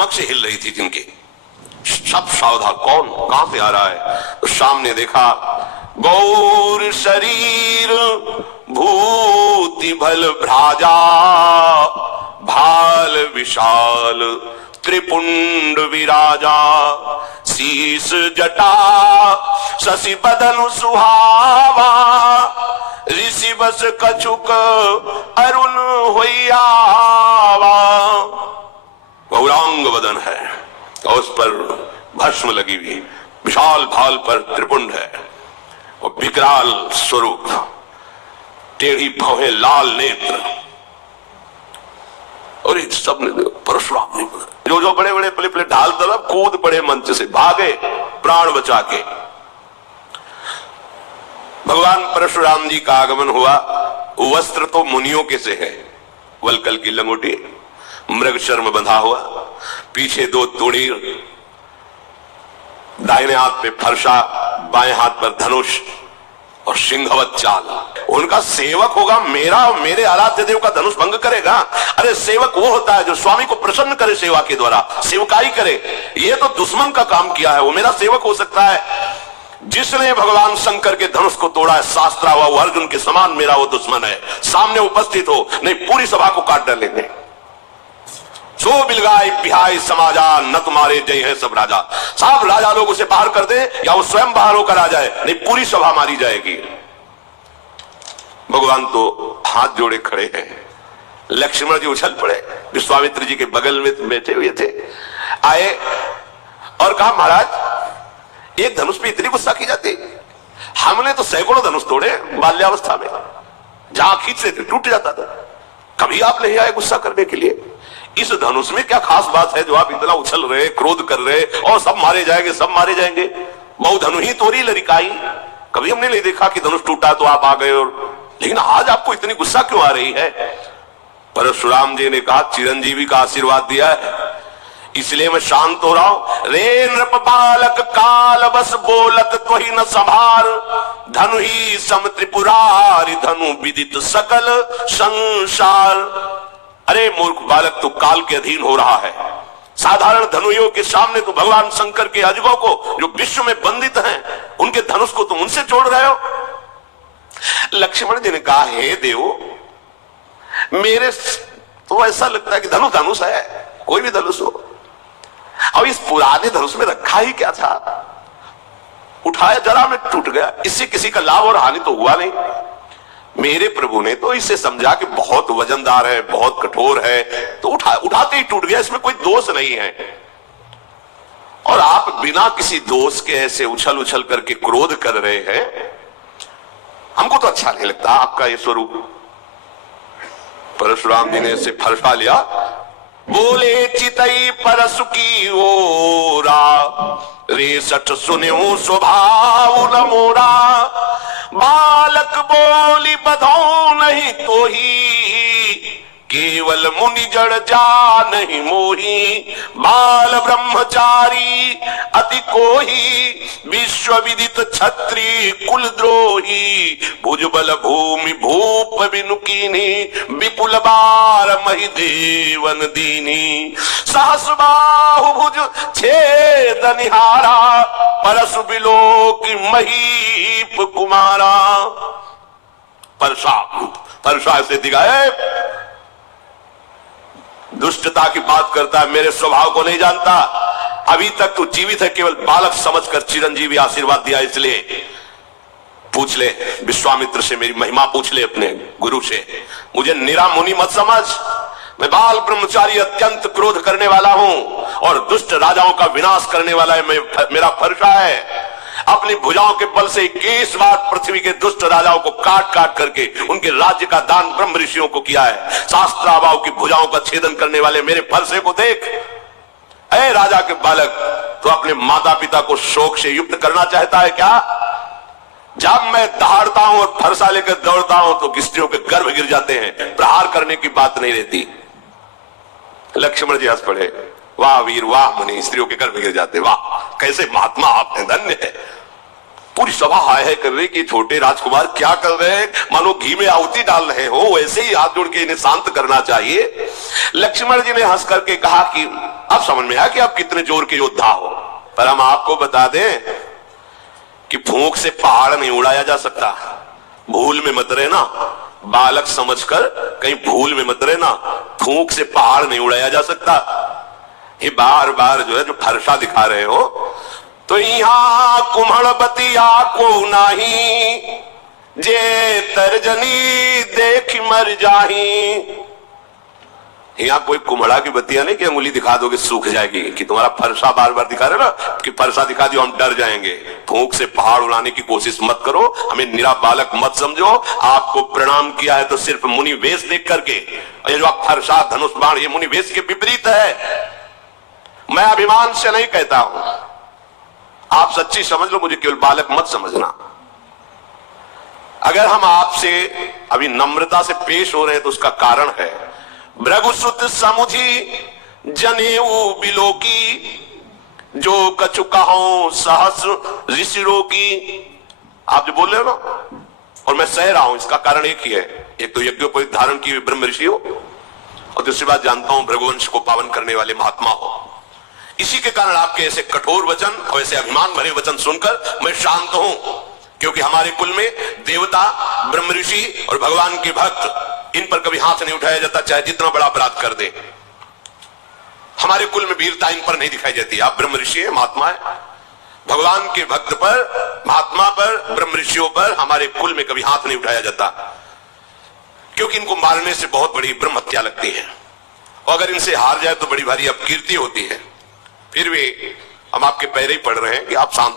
धमक से हिल रही थी जिनकी। सब सावधान, कौन कहां से आ रहा है? तो सामने देखा गौर शरीर भूति भल भ्राजा, भाल विशाल त्रिपुंड विराजा, शीस जटा शशि बदन सुहावा, ऋषि बस कछुक अरुण होइयावा। गौरांग वदन है और उस पर भस्म लगी हुई, विशाल भाल पर त्रिपुंड है और विकराल स्वरूप, टेढ़ी भौहें, लाल नेत्र। और इस सब ने परशुराम ने जो जो बड़े बड़े पले पले ढाल तरफ कूद पड़े, मंच से भागे प्राण बचा के। भगवान परशुराम जी का आगमन हुआ। वस्त्र तो मुनियों के से है, वलकल की लंगोटी, मृग शर्म बंधा हुआ, पीछे 2 तूड़ी, दाहिने हाथ पे फरसा, बाएं हाथ पर धनुष और सिंहवत चाल। उनका सेवक होगा मेरा, मेरे आराध्य देव का धनुष भंग करेगा? अरे सेवक वो होता है जो स्वामी को प्रसन्न करे, सेवा के द्वारा सेवकाई करे। ये तो दुश्मन का काम किया है, वो मेरा सेवक हो सकता है? जिसने भगवान शंकर के धनुष को तोड़ा है, शास्त्रा हुआ, वो अर्जुन के समान मेरा वो दुश्मन है। सामने उपस्थित हो, नहीं पूरी सभा को काट डालेंगे। सो बिलगाई बिहाई समाजा, न तुम्हारे जय है सब राजा। सब राजा लोग उसे बाहर कर दे या वो स्वयं बाहर होकर आ जाए, नहीं पूरी सभा मारी जाएगी। भगवान तो हाथ जोड़े खड़े हैं। लक्ष्मण जी उछल पड़े, विश्वामित्र जी के बगल में बैठे हुए थे, आए और कहा महाराज एक धनुष पे इतनी गुस्सा की जाती? हमने तो सैकड़ों धनुष तोड़े बाल्यावस्था में, जहां खींचते थे टूट जाता था, कभी आप नहीं आए गुस्सा करने के लिए। इस धनुष में क्या खास बात है जो आप इतना उछल रहे, क्रोध कर रहे और सब मारे जाएंगे, सब मारे जाएंगे? बहु धनु ही तोरी लरिकाई। कभी हमने नहीं देखा कि धनुष टूटा तो आप आ गए, और लेकिन आज आपको इतनी गुस्सा क्यों आ रही है? परशुराम जी ने कहा चिरंजीवी का आशीर्वाद दिया है इसलिए मैं शांत हो रहा हूं। रे नृप बालक काल बस बोलत तो ही न संभार, धनु ही सम त्रिपुरारि धनु विदित सकल संसार। अरे मूर्ख बालक, तू काल के अधीन हो रहा है। साधारण धनुयों के सामने तो भगवान शंकर के अजगों को जो विश्व में बंदित हैं, उनके धनुष को तुम उनसे जोड़ रहे हो। लक्ष्मण जी ने कहा हे देव, मेरे तो ऐसा लगता है कि धनुष धनुष है, कोई भी धनुष हो, अब इस पुराने धनुष में रखा ही क्या था? उठाया जरा में टूट गया, इससे किसी का लाभ और हानि तो हुआ नहीं। मेरे प्रभु ने तो इसे समझा कि बहुत वजनदार है, बहुत कठोर है, तो उठाते ही टूट गया, इसमें कोई दोष नहीं है। और आप बिना किसी दोष के ऐसे उछल उछल करके क्रोध कर रहे हैं, हमको तो अच्छा नहीं लगता आपका ये स्वरूप। परशुराम जी ने इसे फरसा लिया, बोले चितई परसु की ओरा, रेसठ सुन्यो स्वभाव न मोरा, बालक बोली बधो नहीं तो ही, केवल मुनि जड़ जा नहीं मोही, बाल ब्रह्मचारी अति कोही, विश्व विदित छत्री कुल द्रोही, भुजबल भूमि भूप बिनुकीनी, विपुल बार महि देवन दीनी, सहस बाहु भुज छेद निहारा, परसु बिलोक महीप कुमारा। परशा से दिखाए दुष्टता की बात करता है, मेरे स्वभाव को नहीं जानता। अभी तक तू जीवित है केवल बालक समझकर चिरंजीवी आशीर्वाद दिया, इसलिए पूछ ले विश्वामित्र से, मेरी महिमा पूछ ले अपने गुरु से। मुझे निरा मुनि मत समझ, मैं बाल ब्रह्मचारी अत्यंत क्रोध करने वाला हूं और दुष्ट राजाओं का विनाश करने वाला है, मेरा फरसा है। अपनी भुजाओं के बल से 21 बार पृथ्वी के दुष्ट राजाओं को काट काट करके उनके राज्य का दान ब्रह्म ऋषियों को किया है। शास्त्राभाव की भुजाओं का छेदन करने वाले मेरे फरसे को देख। ऐ राजा के बालक, तो अपने माता पिता को शोक से युक्त करना चाहता है क्या? जब मैं दहाड़ता हूं और फरसा लेकर दौड़ता हूं तो स्त्रियों के गर्भ गिर जाते हैं, प्रहार करने की बात नहीं रहती। लक्ष्मण जी हंस पड़े, वाह वीर वाह मुनि, स्त्रियों के गर्भ गिर जाते, वाह कैसे महात्मा आपने, धन्य है। पूरी सभा हाय है कर रही कि छोटे राजकुमार क्या कर रहे हैं, मानो घी में आहुति डाल रहे हो, वैसे ही हाथ जोड़ के इन्हें शांत करना चाहिए। लक्ष्मण जी ने हंस करके कहा कि अब समझ में आया कि आप कितने जोर के योद्धा हो, पर हम आपको बता दें कि फूंक से पहाड़ नहीं उड़ाया जा सकता। भूल में मत रहना, बालक समझकर कहीं भूल में मत रहना, फूंक से पहाड़ नहीं उड़ाया जा सकता। ये बार बार जो है जो फरसा दिखा रहे हो, तो यहां कुम्हड़ बतिया को नाही, जे तर्जनी देख मर जाही। यहां कोई कुम्हड़ा की बतिया नहीं कि अंगुली दिखा दोगे सूख जाएगी, कि तुम्हारा फरसा बार बार दिखा रहे ना कि फरसा दिखा दियो हम डर जाएंगे। फूंक से पहाड़ उड़ाने की कोशिश मत करो, हमें निरा बालक मत समझो। आपको प्रणाम किया है तो सिर्फ मुनि वेश देख करके, ये जो आप फरसा धनुष बाण ये मुनि वेश के विपरीत है। मैं अभिमान से नहीं कहता हूं, आप सच्ची समझ लो, मुझे केवल बालक मत समझना। अगर हम आपसे अभी नम्रता से पेश हो रहे हैं तो उसका कारण है भृगुसुत समुझी जनेऊ बिलोकी, जो कछु कहो सहस ऋषिरों की। आप जो बोल रहे हो ना, और मैं सह रहा हूं, इसका कारण एक ही है, एक तो यज्ञोपवीत धारण की ब्रह्म ऋषि हो, और दूसरी बात जानता हूं भृगुवंश को पावन करने वाले महात्मा हो। इसी के कारण आपके ऐसे कठोर वचन और ऐसे अभिमान भरे वचन सुनकर मैं शांत हूं, क्योंकि हमारे कुल में देवता, ब्रह्म ऋषि और भगवान के भक्त, इन पर कभी हाथ नहीं उठाया जाता, चाहे जितना बड़ा अपराध कर दे। हमारे कुल में वीरता इन पर नहीं दिखाई जाती। आप ब्रह्म ऋषि है, महात्मा है, भगवान के भक्त पर, महात्मा पर, ब्रह्म ऋषियों पर हमारे कुल में कभी हाथ नहीं उठाया जाता, क्योंकि इनको मारने से बहुत बड़ी ब्रह्म हत्या लगती है, और अगर इनसे हार जाए तो बड़ी भारी अपकीर्ति होती है। फिर भी हम आपके पैर ही पड़ रहे हैं कि आप शांत